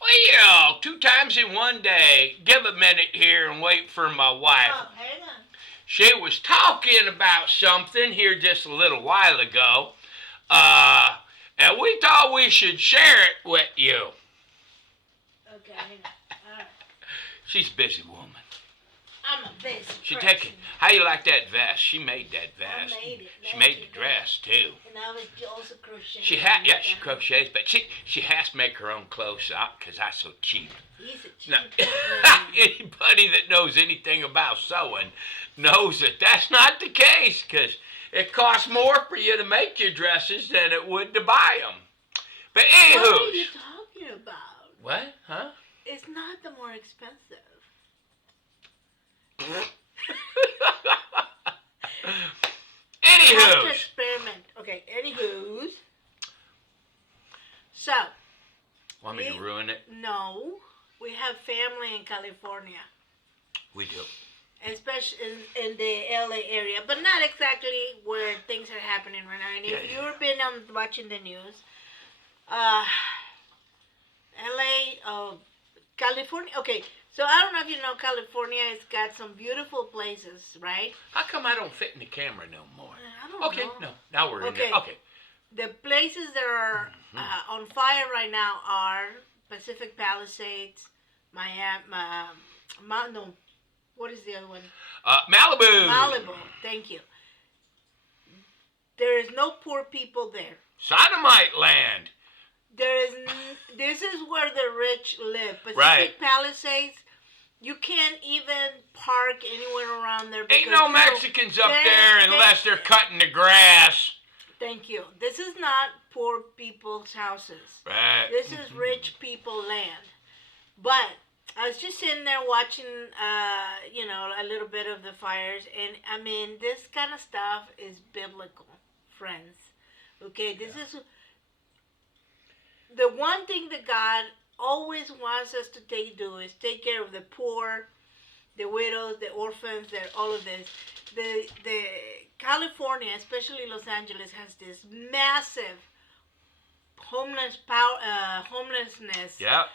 Well, 2 times in one day. Give a minute here and wait for my wife. Oh, hang on. She was talking about something here just a little while ago, and we thought we should share it with you. Okay, hang on. All right. She's a busy woman. I'm a busy She person. take it. How you like that vest? She made that vest. I made it. She Thank made you, the dress too. And I was also crocheting. She crochets, but she has to make her own clothes up because that's so cheap. He's a cheap Now, man. anybody that knows anything about sewing knows that that's not the case because it costs more for you to make your dresses than it would to buy them. But What are anywho, you talking about? what? Huh? It's not the more expensive. You have to Anywho, experiment. Okay, anywho's. So, want me to ruin it? no, we have family in California, We do. especially in the LA area, but not exactly where things are happening right now. And if Yeah. you've been watching the news, LA, California. Okay, so I don't know if you know, California has got some beautiful places, right? How come I don't fit in the camera no more? I don't Okay, know. no. Now we're in Okay. there. Okay. The places that are on fire right now are Pacific Palisades, Miami, no, what is the other one? Malibu. Malibu. Thank you. There is no poor people there. Sodomite land. This is where the rich live. Pacific Right. Palisades, you can't even park anywhere around there. Ain't because, no you know, Mexicans up there unless they're cutting the grass. Thank you. This is not poor people's houses. Right. This is rich people land. But I was just sitting there watching, a little bit of the fires, and I mean, this kind of stuff is biblical, friends. Okay, this is the one thing that God always wants us to do is take care of the poor, the widows, the orphans, all of this. The California, especially Los Angeles, has this massive homelessness Yeah.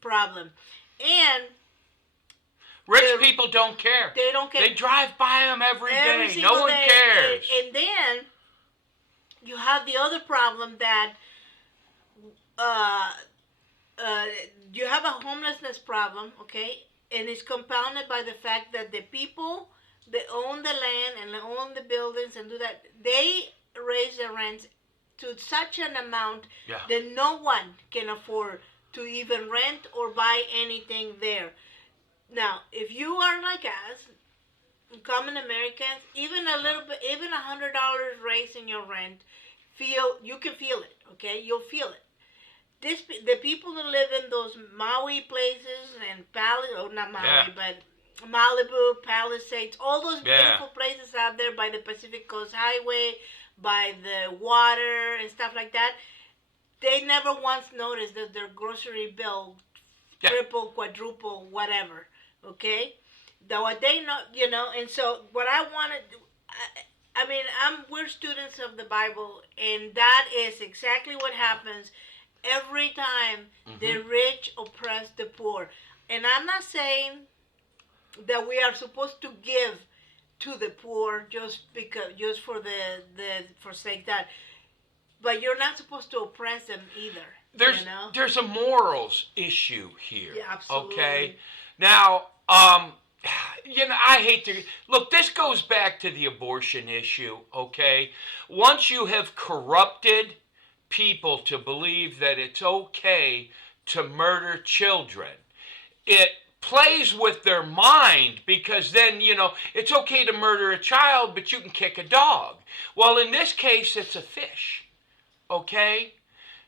problem, and Rich people don't care. they don't care. They drive by them every Every day. single No one day. cares. And then you have the other problem that you have a homelessness problem, okay, and it's compounded by the fact that the people that own the land and own the buildings and do that, they raise the rents to such an amount Yeah. that no one can afford to even rent or buy anything there. Now, if you are like us, common Americans, even a little bit, even $100 raise in your rent, you can feel it. Okay, you'll feel it. The people that live in those Maui places and not Maui, Yeah. but Malibu, Palisades, all those Yeah. beautiful places out there by the Pacific Coast Highway, by the water and stuff like that, they never once noticed that their grocery bill Yeah. triple, quadruple, whatever. Okay, what they know, and so what I want to do, I mean, we're students of the Bible, and that is exactly what happens every time the rich oppress the poor. And I'm not saying that we are supposed to give to the poor just for for sake that, but you're not supposed to oppress them either. There's a morals issue here. Yeah, absolutely. Okay. Now, I hate to look. This goes back to the abortion issue. Okay. Once you have corrupted people to believe that it's okay to murder children, it plays with their mind because then, it's okay to murder a child, but you can kick a dog. Well, in this case, it's a fish. Okay?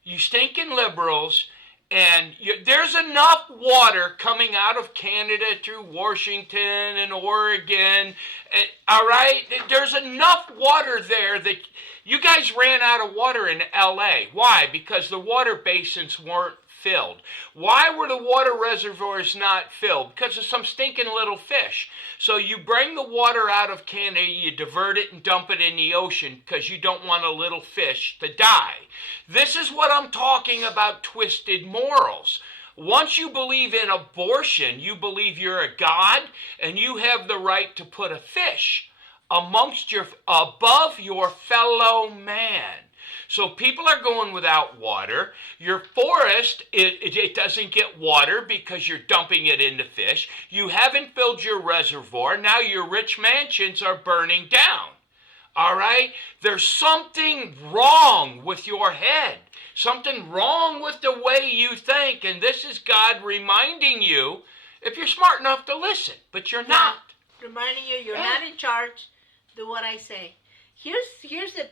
You stinking liberals, and there's enough water coming out of Canada through Washington and Oregon. All right? There's enough water there that you guys ran out of water in LA. Why? Because the water basins weren't filled. Why were the water reservoirs not filled? Because of some stinking little fish. So you bring the water out of Canada, you divert it and dump it in the ocean because you don't want a little fish to die. This is what I'm talking about, twisted morals. Once you believe in abortion, you believe you're a god and you have the right to put a fish above your fellow man. So people are going without water. Your forest, it doesn't get water because you're dumping it into fish. You haven't filled your reservoir. Now your rich mansions are burning down. All right? There's something wrong with your head. Something wrong with the way you think. And this is God reminding you, if you're smart enough to listen, but you're not. Reminding you, you're not in charge. Do what I say. Here's A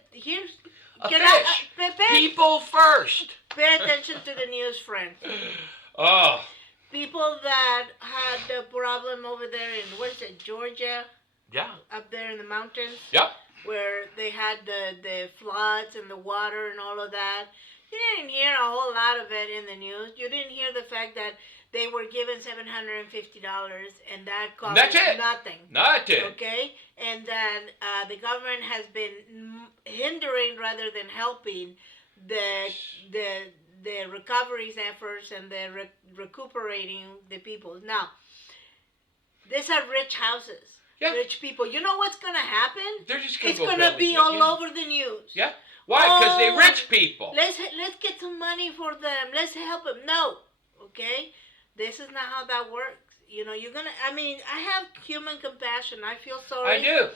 fish. People first. Pay attention to the news, friends. Oh. People that had the problem over there in, what is it, Georgia? Yeah. Up there in the mountains? Yep. Where they had the floods and the water and all of that. You didn't hear a whole lot of it in the news. You didn't hear the fact that they were given $750 and that cost nothing. Nothing. Okay? And that the government has been hindering rather than helping the recovery efforts and the recuperating the people. Now, these are rich houses. Yeah. Rich people. You know what's going to happen? They're just going to It's going to be all over the news. Yeah. Why? Because they're rich people. Let's get some money for them. Let's help them. No. Okay? This is not how that works. You know, I have human compassion. I feel sorry. I do.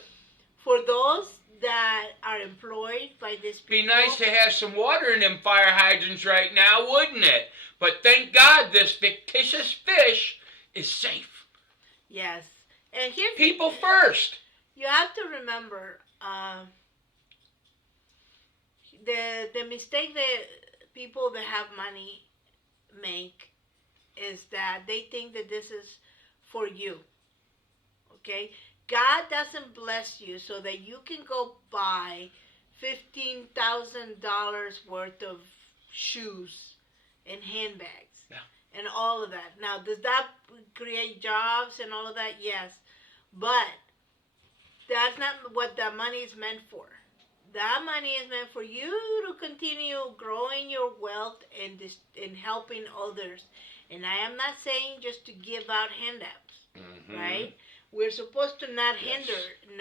For those that are employed by this people. Be nice to have some water in them fire hydrants right now, wouldn't it? But thank God this fictitious fish is safe. Yes. And here's people first. You have to remember the mistake that people that have money make is that they think that this is for you. Okay? God doesn't bless you so that you can go buy $15,000 worth of shoes and handbags. Yeah. And all of that. Now, does that create jobs and all of that? Yes. But that's not what that money is meant for. That money is meant for you to continue growing your wealth and helping others. And I am not saying just to give out handouts, right? We're supposed to not hinder.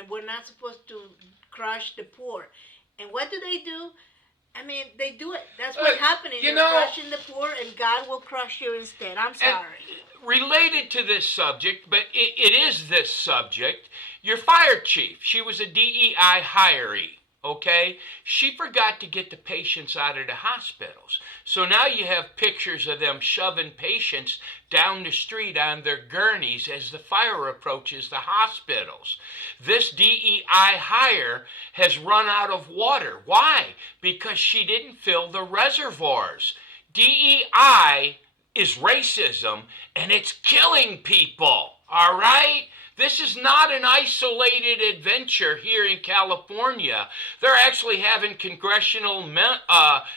We're not supposed to crush the poor. And what do? I mean, they do it. That's what's happening. They're crushing the poor, and God will crush you instead. I'm sorry. Related to this subject, but it is this subject, your fire chief, she was a DEI hiree. Okay? She forgot to get the patients out of the hospitals. So now you have pictures of them shoving patients down the street on their gurneys as the fire approaches the hospitals. This DEI hire has run out of water. Why? Because she didn't fill the reservoirs. DEI is racism, and it's killing people. All right? This is not an isolated adventure here in California. They're actually having congressional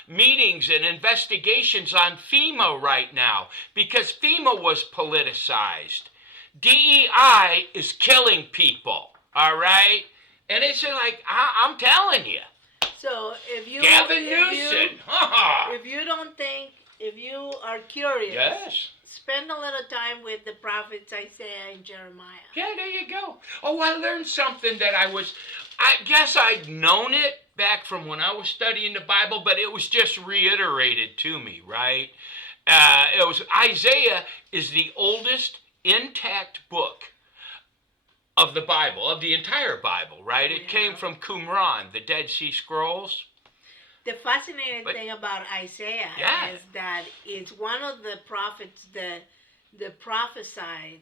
meetings and investigations on FEMA right now because FEMA was politicized. DEI is killing people, all right? And it's like, I'm telling you. So if you... Gavin Newsom. If you don't think, if you are curious... Yes. Spend a little time with the prophets Isaiah and Jeremiah. Yeah, there you go. Oh, I learned something that I guess I'd known it back from when I was studying the Bible, but it was just reiterated to me, right? It was Isaiah is the oldest intact book of the Bible, of the entire Bible, right? It came from Qumran, the Dead Sea Scrolls. The fascinating thing about Isaiah is that it's one of the prophets that prophesied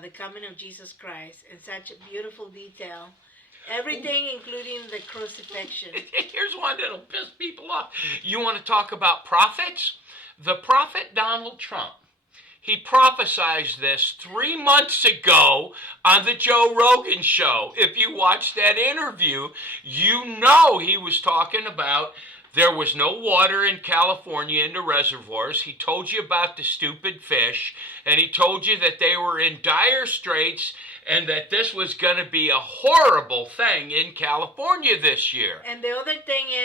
the coming of Jesus Christ in such beautiful detail. Everything, including the crucifixion. Here's one that'll piss people off. You want to talk about prophets? The prophet Donald Trump. He prophesied this 3 months ago on the Joe Rogan show. If you watched that interview, you know he was talking about there was no water in California in the reservoirs. He told you about the stupid fish, and he told you that they were in dire straits and that this was going to be a horrible thing in California this year. And the other thing is,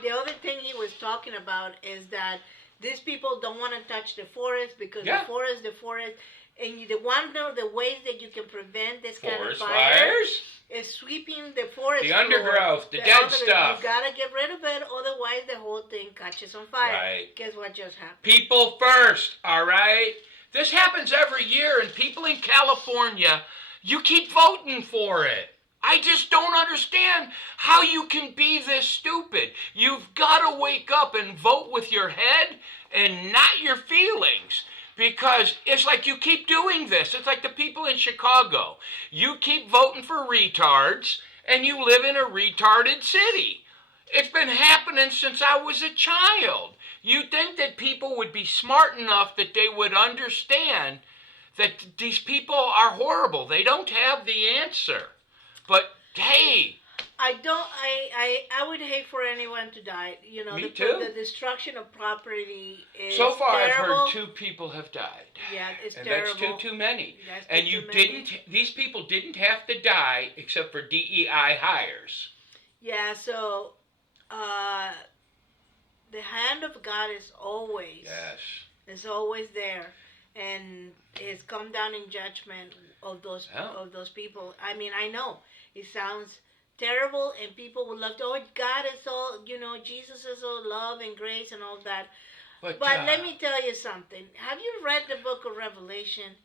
the other thing he was talking about is that these people don't want to touch the forest because Yeah. the forest, and one of the ways that you can prevent this kind of Forest fire fires? is sweeping the forest The floor. undergrowth, the dead stuff. You gotta get rid of it, otherwise the whole thing catches on fire. Right. Guess what just happened? People first, all right? This happens every year, and people in California, you keep voting for it. I just don't understand how you can be this stupid. You've got to wake up and vote with your head and not your feelings. Because it's like you keep doing this. It's like the people in Chicago. You keep voting for retards, and you live in a retarded city. It's been happening since I was a child. You'd think that people would be smart enough that they would understand that these people are horrible. They don't have the answer. But hey, I would hate for anyone to die. You know, Me too. The destruction of property is so far terrible. I've heard 2 people have died. Yeah, it's And terrible. that's too many. That's And too you many. didn't, these people didn't have to die except for DEI hires. Yeah, so the hand of God is always there, and it's come down in judgment of those people. I mean, I know it sounds terrible, and people would love to. Oh, God is all, Jesus is all love and grace and all that. But let me tell you something. Have you read the book of Revelation?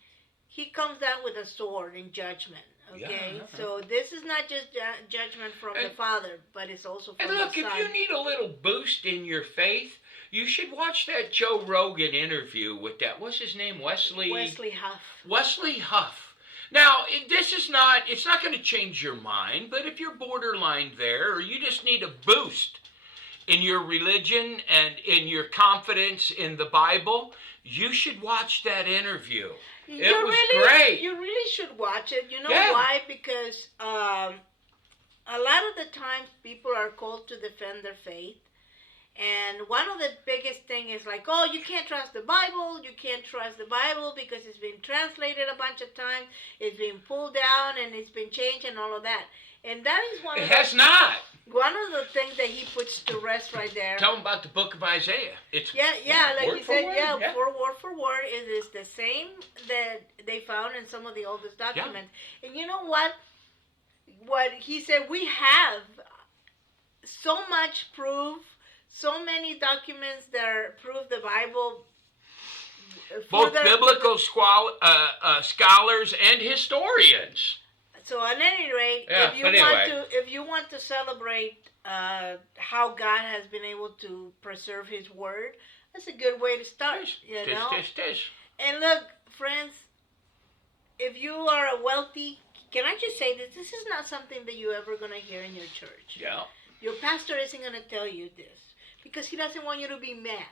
He comes down with a sword in judgment. Okay, Yeah. so this is not just judgment from the Father, but it's also from And look, the if Son. you need a little boost in your faith, you should watch that Joe Rogan interview with that, what's his name, Wesley Huff. Wesley Huff. Now, it's not going to change your mind, but if you're borderline there, or you just need a boost in your religion and in your confidence in the Bible, you should watch that interview. It was great. You really should watch it. You know Yeah. why? Because a lot of the times people are called to defend their faith. And one of the biggest thing is like, oh, you can't trust the Bible. You can't trust the Bible because it's been translated a bunch of times. It's been pulled down and it's been changed and all of that. And that is one It has not. One of the things that he puts to rest right there. Tell them about the book of Isaiah. It's like word he for said, word, word for word. It is the same that they found in some of the oldest documents. Yeah. And you know what? What he said, we have so much proof, so many documents that prove the Bible. Both biblical scholars and historians. So at any rate, if you want to celebrate how God has been able to preserve His Word, that's a good way to start. And look, friends, if you are a wealthy, can I just say this? This is not something that you're ever going to hear in your church. Yeah. Your pastor isn't going to tell you this because he doesn't want you to be mad,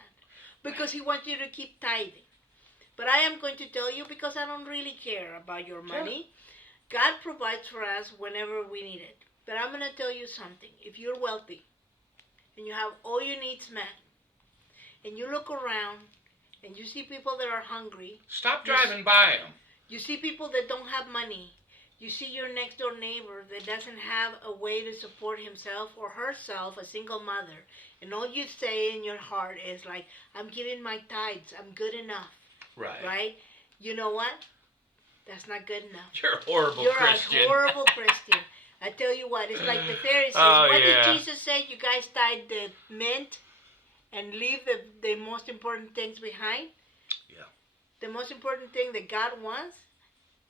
because he wants you to keep tithing. But I am going to tell you because I don't really care about your money. God provides for us whenever we need it. But I'm going to tell you something. If you're wealthy and you have all your needs met, and you look around and you see people that are hungry. Stop driving by them. You see people that don't have money. You see your next door neighbor that doesn't have a way to support himself or herself, a single mother. And all you say in your heart is like, I'm giving my tithes. I'm good enough. Right. Right? You know what? That's not good enough. You're a horrible Christian. You're a horrible Christian. I tell you what, it's like the Pharisees. Oh, what yeah. did Jesus say? You guys tithe the mint and leave the most important things behind? Yeah. The most important thing that God wants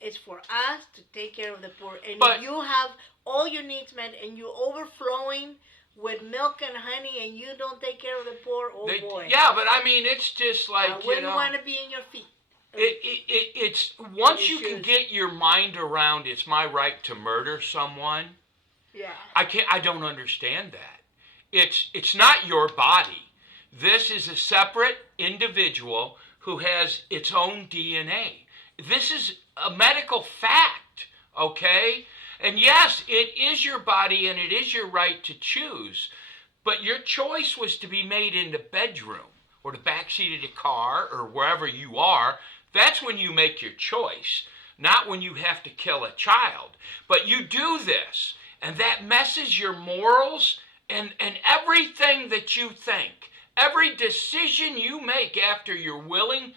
is for us to take care of the poor. And But, if you have all your needs met and you're overflowing with milk and honey and you don't take care of the poor, boy. Yeah, but I mean, it's just like, I wouldn't want to be in your feet. It's once you can get your mind around it's my right to murder someone. Yeah. I don't understand that. It's not your body. This is a separate individual who has its own DNA. This is a medical fact, okay? And yes, it is your body and it is your right to choose, but your choice was to be made in the bedroom or the backseat of the car or wherever you are. That's when you make your choice, not when you have to kill a child. But you do this, and that messes your morals and everything that you think. Every decision you make after you're willing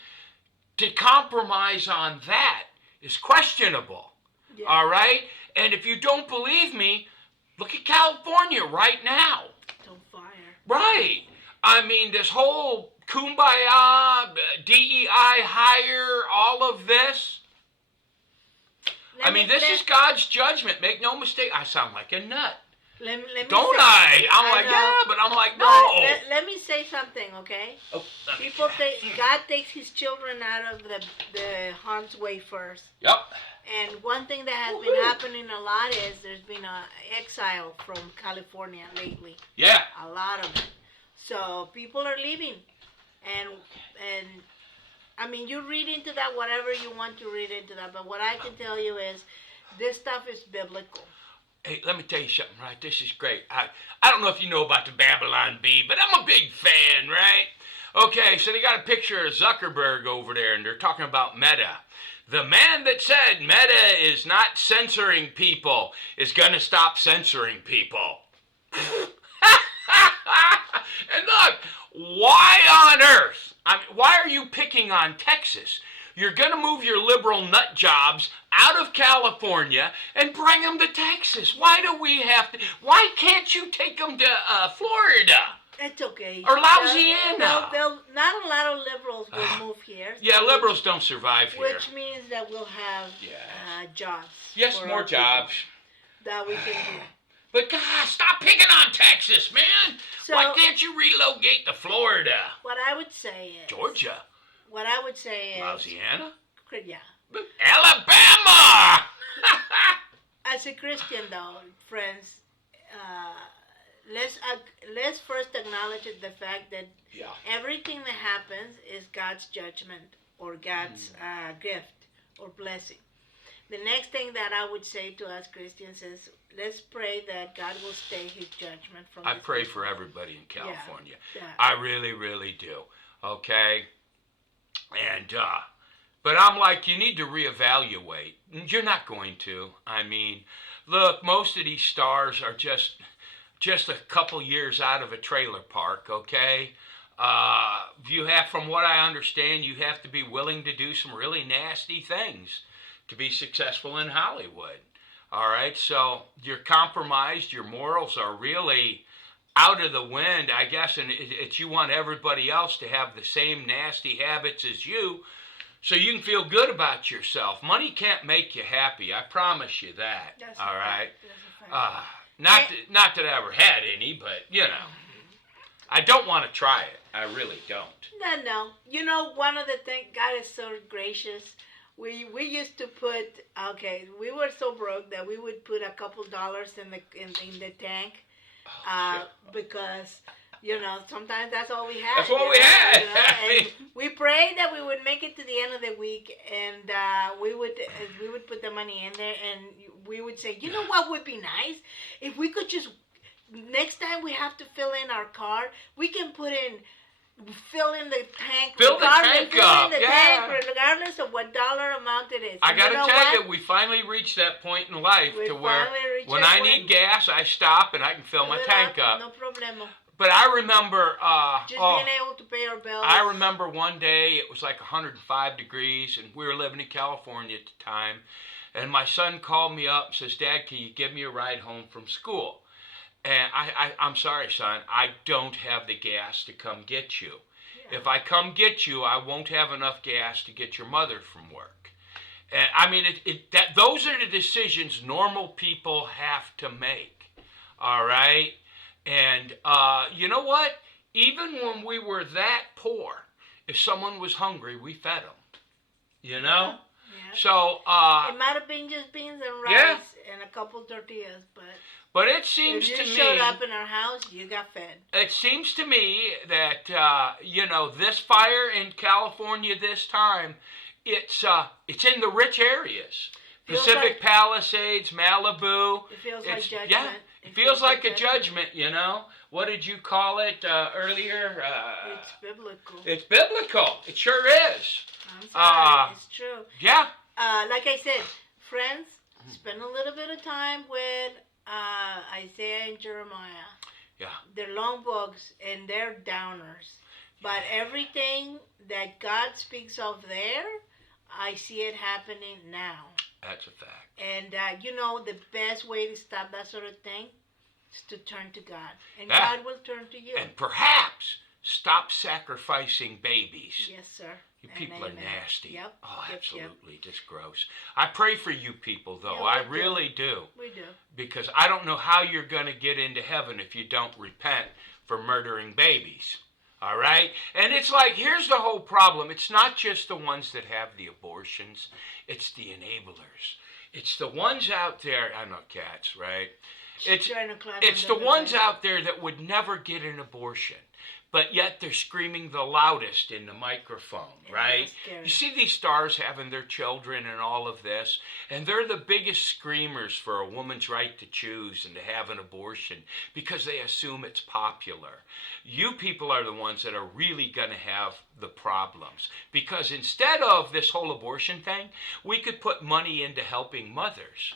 to compromise on that is questionable. Yeah. All right? And if you don't believe me, look at California right now. On fire. Right. I mean, this whole kumbaya, DEI hire, all of this. This is God's judgment. Make no mistake. I sound like a nut. Let me Don't say, I? I'm like, know. yeah, but I'm like, But no. let me say something, okay? Oh, People think God takes his children out of the harm's way first. Yep. And one thing that has been happening a lot is there's been an exile from California lately. Yeah. A lot of it. So people are leaving. And I mean, you read into that whatever you want to read into that. But what I can tell you is this stuff is biblical. Hey, let me tell you something, right? This is great. I don't know if you know about the Babylon Bee, but I'm a big fan, right? Okay, so they got a picture of Zuckerberg over there, and they're talking about Meta. The man that said Meta is not censoring people is going to stop censoring people. And look, why on earth? Why are you picking on Texas? You're going to move your liberal nut jobs out of California and bring them to Texas. Why do we have to? Why can't you take them to Florida? It's okay. Or Louisiana. Not a lot of liberals will move here. Yeah, liberals don't survive here. Which means that we'll have jobs. Yes, for more our people jobs. that we can do. But God, stop picking on Texas, man. So, why can't you relocate to Florida? What I would say is Georgia. What I would say is Louisiana. Yeah. Alabama. As a Christian, though, friends, let's first acknowledge the fact that everything that happens is God's judgment or God's gift or blessing. The next thing that I would say to us Christians is let's pray that God will stay his judgment from I pray for everybody in California. Yeah. I really, really do. Okay? And, but I'm like, you need to reevaluate. You're not going to. I mean, look, most of these stars are just a couple years out of a trailer park, okay? You have, from what I understand, you have to be willing to do some really nasty things to be successful in Hollywood. All right, so you're compromised, your morals are really out of the wind, I guess, and it's you want everybody else to have the same nasty habits as you so you can feel good about yourself. Money can't make you happy, I promise you that. That's all right? That's Not that I ever had any, but, you know, I don't want to try it. I really don't. No. You know, one of the things, God is so gracious. We used to put, we were so broke that we would put a couple dollars in the tank. Because, you know, sometimes that's all we had. That's what we had. You know? And we prayed that we would make it to the end of the week, and we would put the money in there, and we would say, you know what would be nice? If we could just, next time we have to fill in our car, we can fill in the tank. Fill the tank up, regardless of what dollar amount it is. I got to tell you, we finally reached that point in life to where when I need gas, I stop and I can fill my tank up. No problemo. But I remember... Just being able to pay our bills. I remember one day, it was like 105 degrees, and we were living in California at the time, and my son called me up and says, Dad, can you give me a ride home from school? And I'm sorry, son, I don't have the gas to come get you. Yeah. If I come get you, I won't have enough gas to get your mother from work. And I mean, those are the decisions normal people have to make. All right? And you know what? Even when we were that poor, if someone was hungry, we fed them. You know? Yeah. So it might have been just beans and rice and a couple tortillas, but it seems to me, if you showed up in our house, you got fed. It seems to me that you know, this fire in California this time, it's in the rich areas, Pacific Palisades, Malibu. It feels like judgment. Yeah, it feels like a judgment. You know, what did you call it earlier? It's biblical. It's biblical. It sure is. I'm sorry, it's true. Yeah. Like I said, friends, spend a little bit of time with Isaiah and Jeremiah. Yeah. They're long books and they're downers. But everything that God speaks of there, I see it happening now. That's a fact. And the best way to stop that sort of thing is to turn to God, and Yeah. God will turn to you. And perhaps stop sacrificing babies. Yes, sir. You And people are amen. nasty. Yep. Oh, Yep, absolutely. Just gross. I pray for you people, though. Yeah, I we do. really do. We do. Because I don't know how you're going to get into heaven if you don't repent for murdering babies. All right? And it's like, here's the whole problem. It's not just the ones that have the abortions. It's the enablers. It's the ones out there, I know cats, right? It's Trying to climb It's under the ones bed. out there that would never get an abortion, but yet they're screaming the loudest in the microphone, Yeah, right? that's scary. You see these stars having their children and all of this, and they're the biggest screamers for a woman's right to choose and to have an abortion because they assume it's popular. You people are the ones that are really going to have the problems, because instead of this whole abortion thing, we could put money into helping mothers.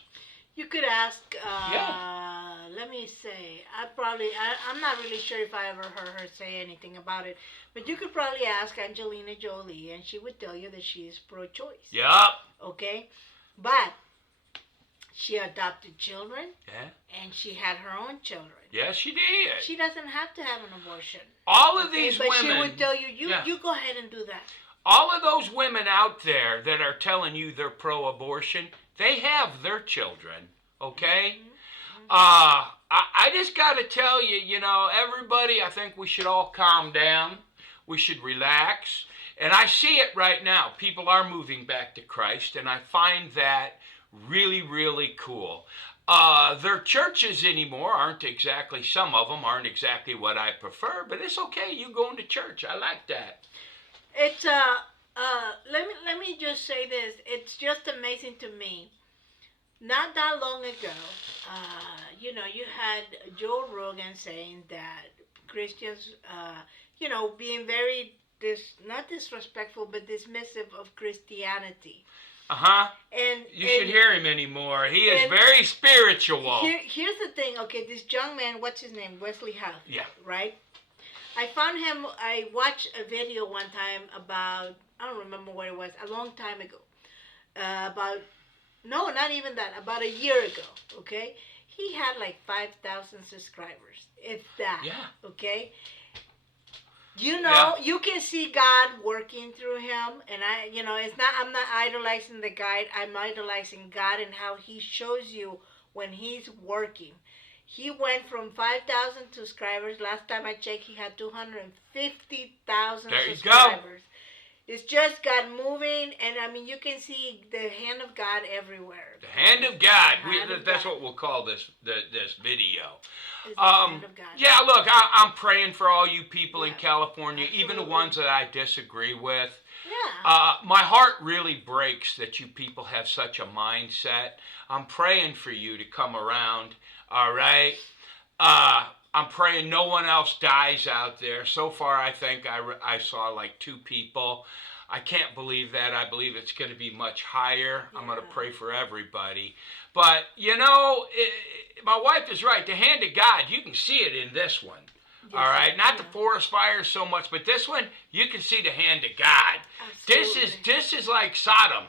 You could ask, Yeah. let me say, I'm not really sure if I ever heard her say anything about it, but you could probably ask Angelina Jolie, and she would tell you that she is pro-choice. Yup. Okay? But she adopted children, Yeah. and she had her own children. Yes, she did. She doesn't have to have an abortion. All of Okay? these But women. she would tell you, Yeah. you go ahead and do that. All of those women out there that are telling you they're pro-abortion, they have their children, okay? I just got to tell you, everybody, I think we should all calm down. We should relax. And I see it right now. People are moving back to Christ, and I find that really, really cool. Their churches anymore some of them aren't exactly what I prefer, but it's okay. You going to church. I like that. It's let me just say this. It's just amazing to me. Not that long ago, you had Joe Rogan saying that Christians, being very not disrespectful but dismissive of Christianity. Uh-huh. And You should hear him anymore. He is very spiritual. Here's the thing. Okay, this young man, what's his name? Wesley Huff. Yeah. Right. I watched a video one time about, I don't remember what it was, a long time ago. No, not even that, about a year ago, okay? He had like 5,000 subscribers, if that, Yeah. okay? You can see God working through him, and I'm not idolizing the guy, I'm idolizing God and how he shows you when he's working. He went from 5,000 subscribers. Last time I checked, he had 250,000 There you subscribers. go. It's just God moving, and you can see the hand of God everywhere. The hand of God. The hand of That's God. what we'll call this video. It's the hand of God. Yeah, look, I'm praying for all you people in Yeah, California, even the absolutely. ones that I disagree with. Yeah. My heart really breaks that you people have such a mindset. I'm praying for you to come around, all right? I'm praying no one else dies out there. So far, I think I saw like 2 people. I can't believe that. I believe it's going to be much higher. I'm going to Yeah. pray for everybody. But, my wife is right. The hand of God, you can see it in this one. Yes, All right? Not the yeah. forest fires so much, but this one, you can see the hand of God. Absolutely. This is like Sodom,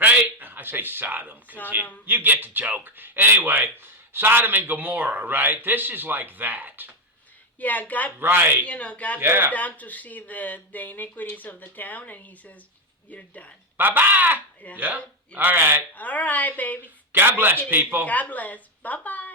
right? I say Sodom because Sodom. you get the joke. Anyway, Sodom and Gomorrah, right? This is like that. Yeah, God. Right. God Yeah. goes down to see the iniquities of the town, and he says, "You're done." Bye-bye. That's Yeah. it. You're All done. right. All right, baby. God Take bless, it easy. people. God bless. Bye-bye.